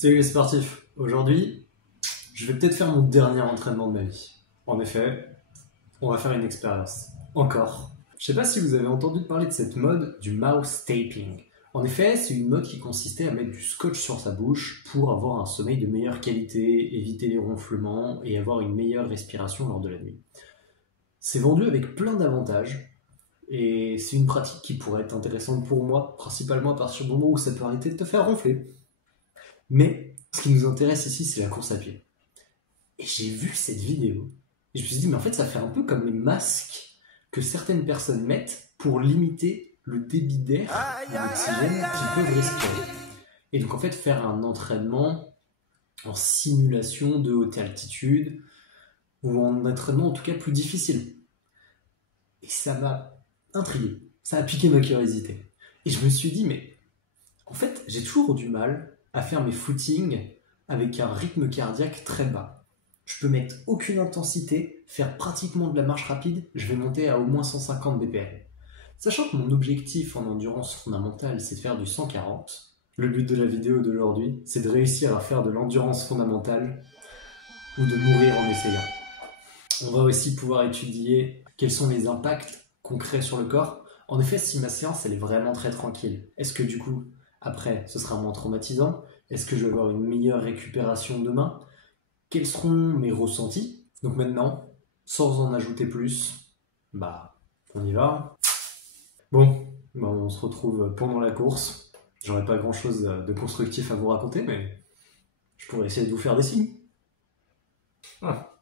Salut les sportifs, aujourd'hui je vais peut-être faire mon dernier entraînement de ma vie. En effet, on va faire une expérience. Encore. Je sais pas si vous avez entendu parler de cette mode du mouse taping. En effet, c'est une mode qui consistait à mettre du scotch sur sa bouche pour avoir un sommeil de meilleure qualité, éviter les ronflements et avoir une meilleure respiration lors de la nuit. C'est vendu avec plein d'avantages et c'est une pratique qui pourrait être intéressante pour moi, principalement à partir du moment où ça peut arrêter de te faire ronfler. Mais ce qui nous intéresse ici, c'est la course à pied. Et j'ai vu cette vidéo, et je me suis dit, mais en fait, ça fait un peu comme les masques que certaines personnes mettent pour limiter le débit d'air en oxygène qu'ils peuvent respirer. Et donc, en fait, faire un entraînement en simulation de haute altitude, ou en entraînement en tout cas plus difficile. Et ça m'a intrigué, ça a piqué ma curiosité. Et je me suis dit, mais en fait, j'ai toujours du mal à faire mes footings avec un rythme cardiaque très bas. Je peux mettre aucune intensité, faire pratiquement de la marche rapide, je vais monter à au moins 150 BPM. Sachant que mon objectif en endurance fondamentale, c'est de faire du 140, le but de la vidéo d'aujourd'hui, c'est de réussir à faire de l'endurance fondamentale ou de mourir en essayant. On va aussi pouvoir étudier quels sont les impacts concrets sur le corps. En effet, si ma séance elle est vraiment très tranquille, est-ce que du coup, après, ce sera moins traumatisant? Est-ce que je vais avoir une meilleure récupération demain? Quels seront mes ressentis? Donc maintenant, sans en ajouter plus, on y va. Bon, on se retrouve pendant la course. J'aurais pas grand chose de constructif à vous raconter, mais je pourrais essayer de vous faire des signes. Ah.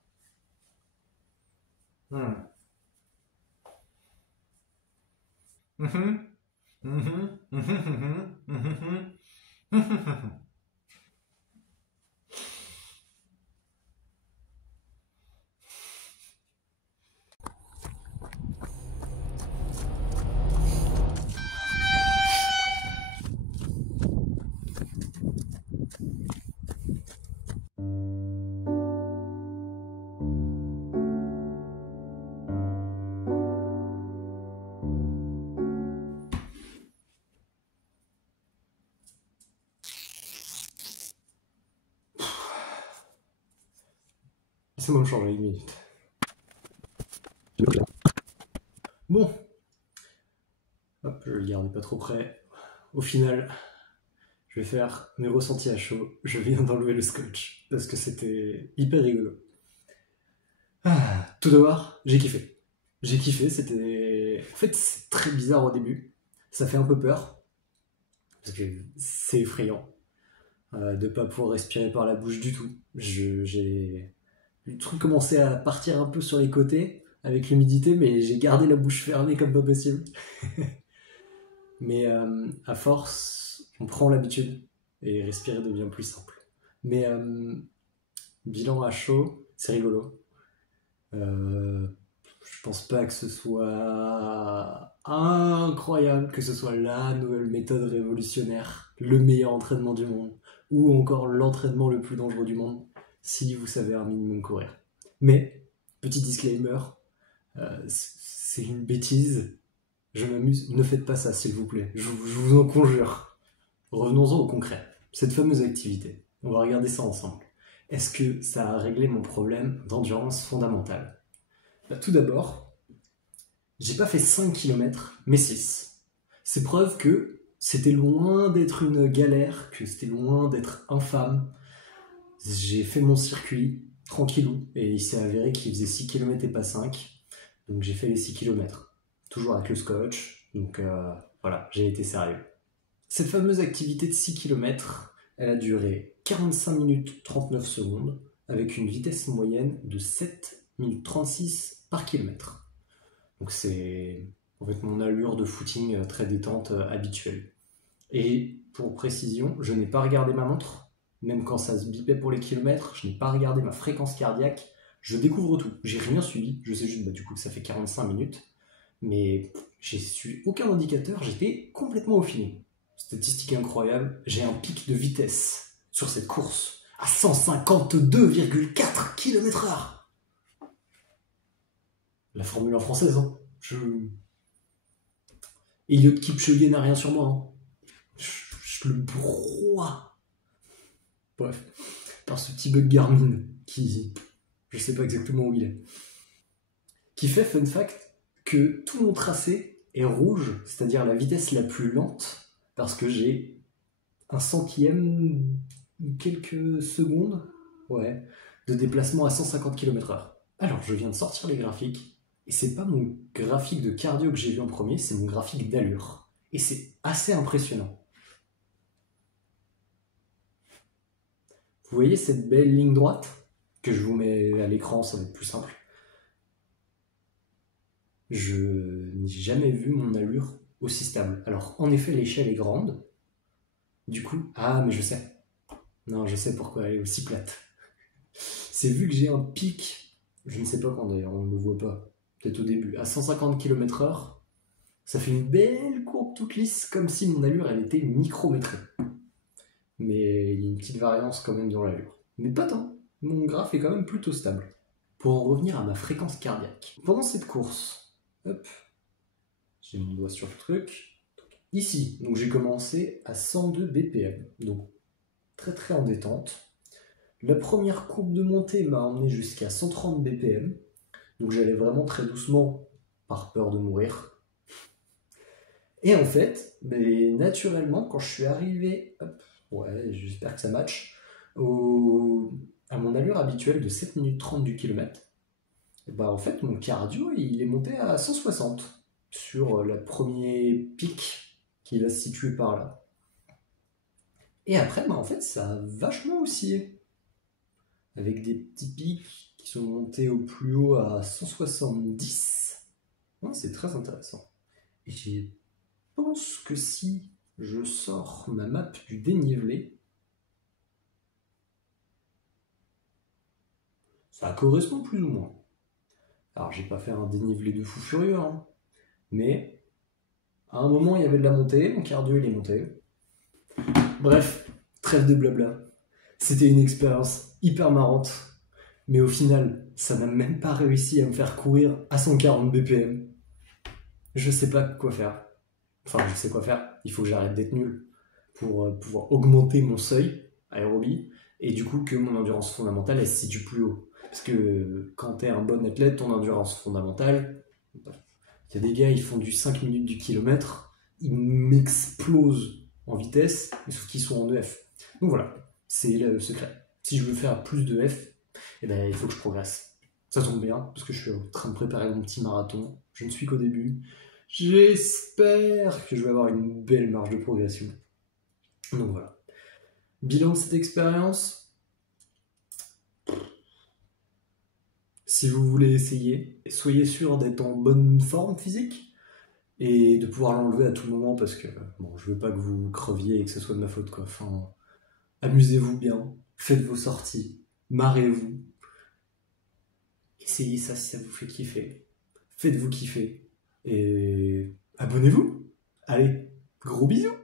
Laissez-moi me changer une minute. Bon. Hop, je le garde pas trop près. Au final, je vais faire mes ressentis à chaud. Je viens d'enlever le scotch parce que c'était hyper rigolo. Tout d'abord, j'ai kiffé. J'ai kiffé, c'était... En fait, c'est très bizarre au début. Ça fait un peu peur. Parce que c'est effrayant. De pas pouvoir respirer par la bouche du tout. J'ai... Le truc commençait à partir un peu sur les côtés avec l'humidité, mais j'ai gardé la bouche fermée comme pas possible. Mais à force, on prend l'habitude et respirer devient plus simple. Mais bilan à chaud, c'est rigolo. Je pense pas que ce soit incroyable, que ce soit la nouvelle méthode révolutionnaire, le meilleur entraînement du monde, ou encore l'entraînement le plus dangereux du monde, si vous savez un minimum courir. Mais, petit disclaimer, c'est une bêtise, je m'amuse, ne faites pas ça s'il vous plaît, je vous en conjure. Revenons-en au concret, cette fameuse activité, on va regarder ça ensemble. Est-ce que ça a réglé mon problème d'endurance fondamentale? Tout d'abord, j'ai pas fait 5 km, mais 6. C'est preuve que c'était loin d'être une galère, que c'était loin d'être infâme. J'ai fait mon circuit, tranquillou, et il s'est avéré qu'il faisait 6 km et pas 5. Donc j'ai fait les 6 km, toujours avec le scotch, donc voilà, j'ai été sérieux. Cette fameuse activité de 6 km, elle a duré 45 minutes 39 secondes, avec une vitesse moyenne de 7 minutes 36 par kilomètre. Donc c'est en fait mon allure de footing très détente habituelle. Et pour précision, je n'ai pas regardé ma montre, même quand ça se bipait pour les kilomètres, je n'ai pas regardé ma fréquence cardiaque, je découvre tout, j'ai rien suivi, je sais juste du coup que ça fait 45 minutes, mais j'ai suivi aucun indicateur, j'étais complètement au feeling. Statistique incroyable, j'ai un pic de vitesse sur cette course à 152,4 km/h. La Formule 1 française, hein. Eliud Kipchoge n'a rien sur moi, hein. Je le broie. Bref, par ce petit bug Garmin qui, je sais pas exactement où il est, qui fait, fun fact, que tout mon tracé est rouge, c'est-à-dire la vitesse la plus lente, parce que j'ai un centième, quelques secondes, ouais, de déplacement à 150 km/h. Alors, je viens de sortir les graphiques, et c'est pas mon graphique de cardio que j'ai vu en premier, c'est mon graphique d'allure. Et c'est assez impressionnant. Vous voyez cette belle ligne droite que je vous mets à l'écran, ça va être plus simple. Je n'ai jamais vu mon allure aussi stable. Alors, en effet, l'échelle est grande. Du coup, ah, mais je sais. Non, je sais pourquoi elle est aussi plate. C'est vu que j'ai un pic, je ne sais pas quand d'ailleurs, on ne le voit pas, peut-être au début, à 150 km/h, ça fait une belle courbe toute lisse, comme si mon allure, elle était micrométrée. Mais il y a une petite variance quand même dans l'allure. Mais pas tant. Mon graphe est quand même plutôt stable. Pour en revenir à ma fréquence cardiaque. Pendant cette course, hop, j'ai mon doigt sur le truc. Ici, donc j'ai commencé à 102 BPM, donc très très en détente. La première courbe de montée m'a emmené jusqu'à 130 BPM, donc j'allais vraiment très doucement par peur de mourir. Et en fait, mais naturellement, quand je suis arrivé, hop, ouais, j'espère que ça match, à mon allure habituelle de 7 minutes 30 du kilomètre, bah en fait, mon cardio, il est monté à 160 sur le premier pic qui va se situer par là. Et après, bah en fait, ça a vachement oscillé, avec des petits pics qui sont montés au plus haut à 170. Ouais, c'est très intéressant. Et je pense que si je sors ma map du dénivelé, ça correspond plus ou moins. Alors, j'ai pas fait un dénivelé de fou furieux, hein, mais à un moment, il y avait de la montée, mon cardio, il est monté. Bref, trêve de blabla. C'était une expérience hyper marrante, mais au final, ça n'a même pas réussi à me faire courir à 140 BPM. Je sais pas quoi faire. Enfin, je sais quoi faire. Il faut que j'arrête d'être nul pour pouvoir augmenter mon seuil aérobie et du coup que mon endurance fondamentale elle se situe plus haut. Parce que quand t'es un bon athlète, ton endurance fondamentale, il y a des gars, ils font du 5 minutes du kilomètre, ils m'explosent en vitesse, sauf qu'ils sont en EF. Donc voilà, c'est le secret. Si je veux faire plus de F, eh ben, il faut que je progresse. Ça tombe bien, parce que je suis en train de préparer mon petit marathon. Je ne suis qu'au début. J'espère que je vais avoir une belle marge de progression. Donc voilà. Bilan de cette expérience. Si vous voulez essayer, soyez sûr d'être en bonne forme physique et de pouvoir l'enlever à tout moment parce que bon, je veux pas que vous creviez et que ce soit de ma faute quoi. Enfin, amusez-vous bien, faites vos sorties, marrez-vous. Essayez ça si ça vous fait kiffer. Faites-vous kiffer et abonnez-vous. Allez, gros bisous.